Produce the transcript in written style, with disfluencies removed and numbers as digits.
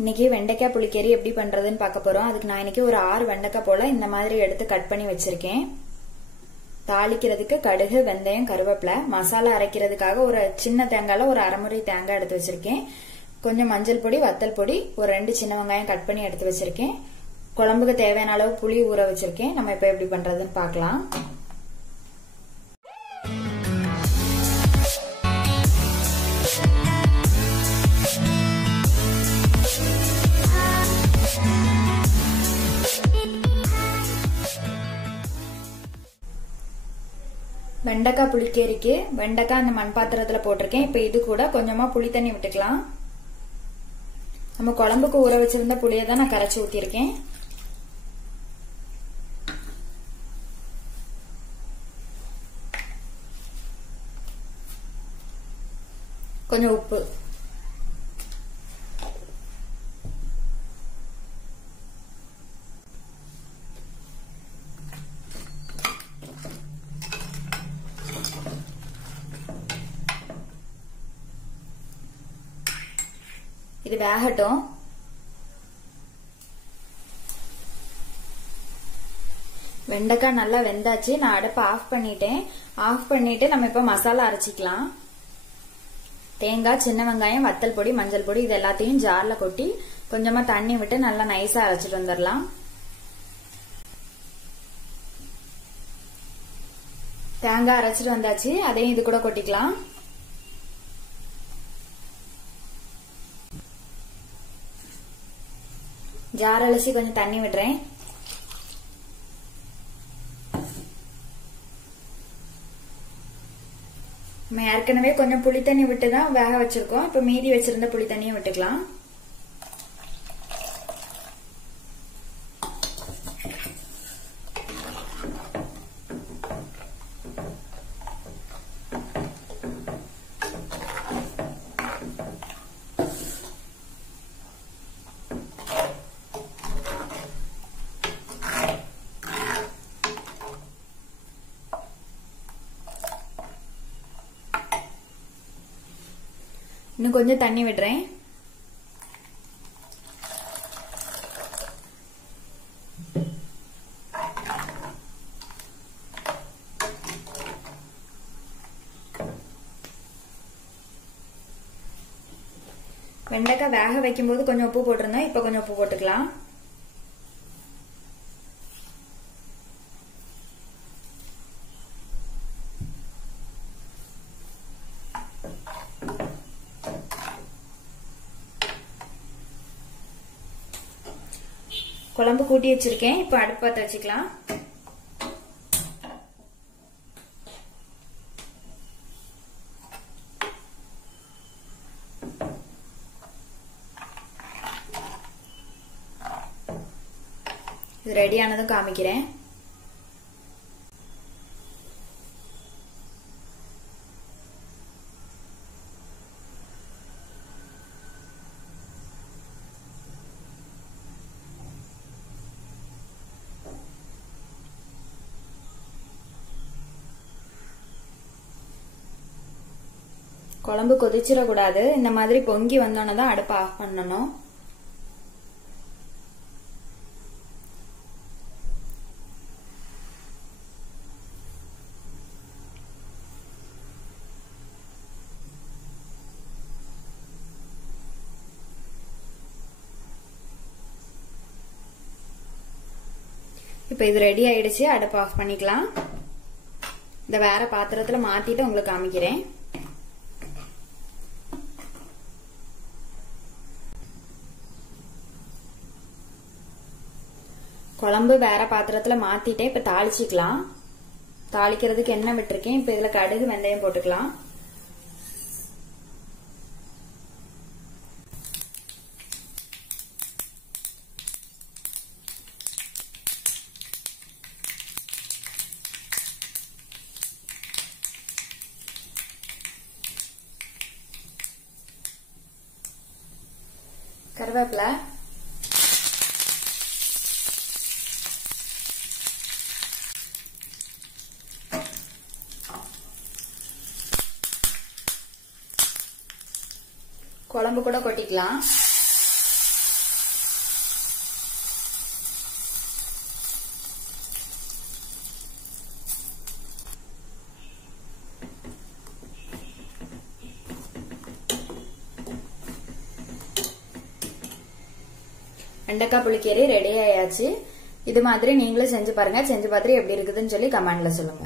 இன்னைக்கு வெண்டைக்காய் புளிக்கறி எப்படி பண்றதுன்னு பார்க்க போறோம். அதுக்கு நான் இன்னைக்கு ஒரு 6 வெண்டைக்காய் போல இந்த மாதிரி எடுத்து கட் பண்ணி வச்சிருக்கேன். தாளிக்கிறதுக்கு கடுகு, வெந்தயம், கருவேப்பிலை, மசாலா அரைக்கிறதுக்காக ஒரு சின்ன தேங்காயில ஒரு அரை முறை தேங்காய் எடுத்து வச்சிருக்கேன். கொஞ்சம் மஞ்சள் பொடி, வத்தல் பொடி, ஒரு 2 சின்ன வெங்காயம் கட் பண்ணி எடுத்து வச்சிருக்கேன். குழம்புக்கு தேவையான அளவு புளி ஊற வச்சிருக்கேன். நம்ம இப்ப எப்படி பண்றதுன்னு பார்க்கலாம். வெண்டைக்காய் புளிக்கறிக்கு வெண்டைக்காய் அந்த மண் பாத்திரத்துல போட்டிருக்கேன். இப்ப இது கூட கொஞ்சமா புளி தண்ணி விட்டுக்கலாம். நம்ம குழம்புக்கு ஊற வச்சிருந்த புளியை தான் நான் கரைச்சி ஊத்திருக்கேன். கொஞ்சம் உப்பு, இது வேகட்டும். வெண்டைக்காய் நல்லா வெந்தாச்சு. நான் அடுப்பை ஆஃப் பண்ணிட்டேன். ஆஃப் பண்ணிட்டு நம்ம இப்ப மசாலா அரைச்சிக்கலாம். தேங்காய், சின்ன வெங்காயம், வத்தல் பொடி, மஞ்சள் பொடி இது எல்லாத்தையும் ஜார்ல கொட்டி கொஞ்சமா தண்ணி விட்டு நல்லா நைஸா அரைச்சிட்டு வந்துடலாம். தேங்காய் அரைச்சிட்டு வந்தாச்சு. அதையும் இது கூட கொட்டிக்கலாம். ஜார் அலசி கொஞ்சம் தண்ணி விடுறேன். நம்ம ஏற்கனவே கொஞ்சம் புளி தண்ணி விட்டுதான் வேக வச்சிருக்கோம். இப்ப மீதி வச்சிருந்த புளி தண்ணியும் விட்டுக்கலாம். இன்னும் கொஞ்சம் தண்ணி விடுறேன். வெண்டைக்காய் வேக வைக்கும் போது கொஞ்சம் உப்பு போட்டிருந்தோம். இப்ப கொஞ்சம் உப்பு போட்டுக்கலாம். குழம்பு கூட்டி வச்சிருக்கேன். இப்ப அடுப்பு பத்த வச்சுக்கலாம். இது ரெடி ஆனதும் காமிக்கிறேன். குழம்பு கொதிச்சிடக்கூடாது. இந்த மாதிரி பொங்கி வந்தோன்னு தான் அடுப்பை ஆஃப் பண்ணணும். இப்ப இது ரெடி ஆயிடுச்சு. அடுப்பை ஆஃப் பண்ணிக்கலாம். இந்த வேற பாத்திரத்துல மாத்திட்டு உங்களுக்கு காமிக்கிறேன். குழம்பு வேற பாத்திரத்துல மாத்திட்டேன். இப்ப தாளிச்சுக்கலாம். தாளிக்கிறதுக்கு எண்ணெய் விட்டுருக்கேன். இப்ப இதுல கடுகு, வெந்தயம் போட்டுக்கலாம். கருவேப்பிலை, குழம்பு கூட கொட்டிக்கலாம். வெண்டைக்காய் புளிக்கறி ரெடி ஆயாச்சு. இது மாதிரி நீங்களும் செஞ்சு பாருங்க. செஞ்சு பார்த்துட்டு எப்படி இருக்குதுன்னு சொல்லி கமெண்ட்ல சொல்லுங்க.